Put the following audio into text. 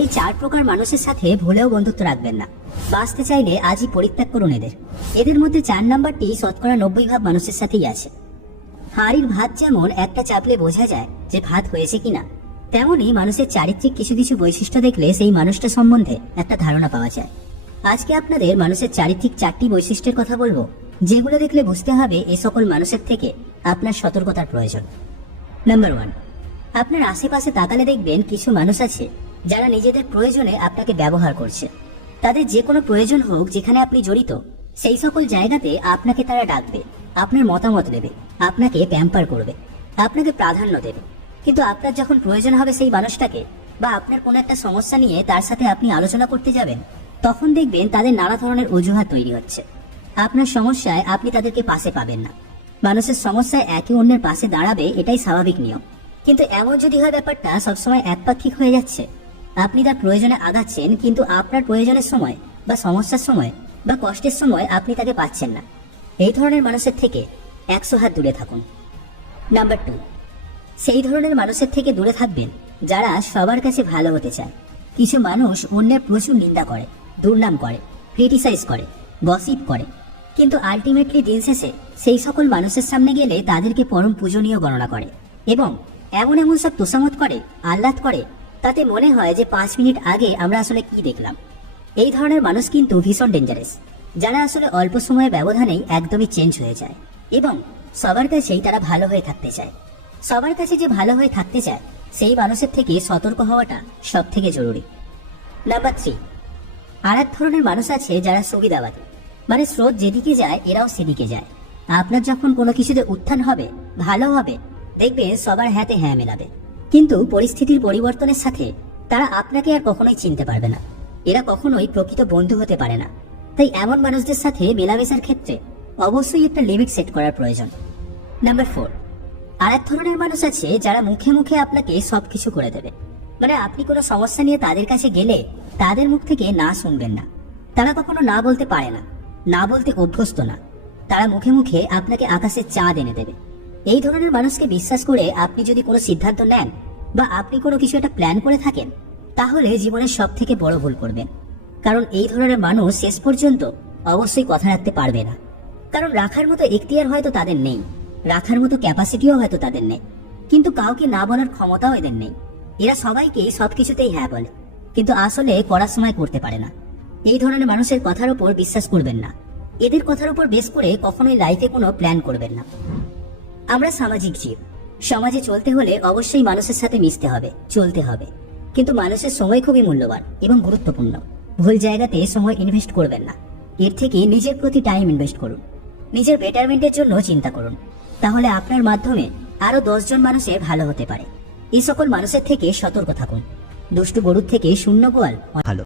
এই 4 প্রকার মানুষের সাথে ভুলেও বন্ধুত্ব রাখবেন না। বাঁচতে চাইলে আজই পরিত্যাগ করুন এদের মধ্যে 4 নাম্বারটি শতকরা 90% মানুষের সাথেই আছে। হাঁড়ির ভাত যেমন একটা চাপলে বোঝা যায় যে ভাত হয়েছে কিনা, তেমনি মানুষের চারিত্রিক কিছু কিছু বৈশিষ্ট্য দেখলে সেই মানুষটা সম্বন্ধে একটা ধারণা পাওয়া যায়। আজকে আপনাদের মানুষের চারিত্রিক 4টি বৈশিষ্ট্যের কথা বলবো, যেগুলো দেখলে বুঝতে হবে এ সকল মানুষের থেকে আপনার সতর্কতার প্রয়োজন। নাম্বার 1, আপনার আশেপাশে তাকালে দেখবেন কিছু মানুষ আছে যারা নিজেদের প্রয়োজনে আপনাকে ব্যবহার করছে। তাদের যে কোনো প্রয়োজন হোক যেখানে আপনি জড়িত, সেই সকল জায়গাতে আপনাকে তারা ডাকবে, আপনার মতামত নেবে, আপনাকে প্যাম্পার করবে, আপনাকে প্রাধান্য দেবে। কিন্তু আপনার যখন প্রয়োজন হবে সেই মানুষটাকে, বা আপনার কোনো একটা সমস্যা নিয়ে তার সাথে আপনি আলোচনা করতে যাবেন, তখন দেখবেন তাদের নানা ধরনের অজুহাত তৈরি হচ্ছে। আপনার সমস্যায় আপনি তাদেরকে পাশে পাবেন না। মানুষের সমস্যায় একে অন্যের পাশে দাঁড়াবে, এটাই স্বাভাবিক নিয়ম। কিন্তু এমন যদি হয় ব্যাপারটা সবসময় একপাক্ষিক হয়ে যাচ্ছে, আপনি তার প্রয়োজনে আগাচ্ছেন কিন্তু আপনার প্রয়োজনের সময় বা সমস্যার সময় বা কষ্টের সময় আপনি তাকে পাচ্ছেন না, এই ধরনের মানুষের থেকে 100 হাত দূরে থাকুন। নাম্বার 2, সেই ধরনের মানুষের থেকে দূরে থাকবেন যারা সবার কাছে ভালো হতে চায়। কিছু মানুষ অন্যের প্রচুর নিন্দা করে, দুর্নাম করে, ক্রিটিসাইজ করে, গসিপ করে, কিন্তু আলটিমেটলি দিন শেষে সেই সকল মানুষের সামনে গেলে তাদেরকে পরম পূজনীয় গণনা করে এবং এমন এমন সব তোষামত করে, আহ্লাদ করে, তাতে মনে হয় যে 5 মিনিট আগে আমরা আসলে কি দেখলাম। এই ধরনের মানুষ কিন্তু ভীষণ ডেঞ্জারাস, যারা আসলে অল্প সময়ের ব্যবধানেই একদমই চেঞ্জ হয়ে যায় এবং সবার কাছেই তারা ভালো হয়ে থাকতে চায়। সবার কাছে যে ভালো হয়ে থাকতে চায় সেই মানুষের থেকে সতর্ক হওয়াটা সব থেকে জরুরি। নাম্বার 3, আর এক ধরনের মানুষ আছে যারা সুবিধাবাদী, মানে স্রোত যেদিকে যায় এরাও সেদিকে যায়। আপনার যখন কোনো কিছুতে উত্থান হবে, ভালো হবে, দেখবেন সবার হাতে হ্যাঁ মেলাবে, কিন্তু পরিস্থিতির পরিবর্তনের সাথে তারা আপনাকে আর কখনোই চিনতে পারবে না। এরা কখনোই প্রকৃত বন্ধু হতে পারে না। তাই এমন মানুষদের সাথে মেলামেশার ক্ষেত্রে অবশ্যই একটা লিমিট সেট করার প্রয়োজন। নাম্বার 4, আর এক ধরনের মানুষ আছে যারা মুখে মুখে আপনাকে সবকিছু করে দেবে, মানে আপনি কোনো সমস্যা নিয়ে তাদের কাছে গেলে তাদের মুখ থেকে না শুনবেন না। তারা কখনো না বলতে পারে না, না বলতে অভ্যস্ত না। তারা মুখে মুখে আপনাকে আকাশের চাঁদ এনে দেবে। এই ধরনের মানুষকে বিশ্বাস করে আপনি যদি কোনো সিদ্ধান্ত নেন বা আপনি কোনো কিছু একটা প্ল্যান করে থাকেন, তাহলে জীবনের সব থেকে বড় ভুল করবেন। কারণ এই ধরনের মানুষ শেষ পর্যন্ত অবশ্যই কথা রাখতে পারবে না। কারণ রাখার মতো এখতিয়ার হয়তো তাদের নেই, রাখার মতো ক্যাপাসিটিও হয়তো তাদের নেই, কিন্তু কাউকে না বলার ক্ষমতাও এদের নেই। এরা সবাইকে সবকিছুতেই হ্যাঁ বলে, কিন্তু আসলে করার সময় করতে পারে না। এই ধরনের মানুষের কথার উপর বিশ্বাস করবেন না। এদের কথার উপর বেস করে কখনোই লাইফে কোনো প্ল্যান করবেন না। আমরা সামাজিক জীব, সমাজে চলতে হলে অবশ্যই মানুষের সাথে মিশতে হবে, চলতে হবে, কিন্তু মানুষের সময় খুবই মূল্যবান এবং গুরুত্বপূর্ণ। ভুল জায়গাতে সময় ইনভেস্ট করবেন না। এর থেকে নিজের প্রতি টাইম ইনভেস্ট করুন, নিজের বেটারমেন্টের জন্য চিন্তা করুন, তাহলে আপনার মাধ্যমে আরো 10 জন মানুষের ভালো হতে পারে। এই সকল মানুষের থেকে সতর্ক থাকুন। দুষ্টু গরুর থেকে শূন্য গোয়াল ভালো।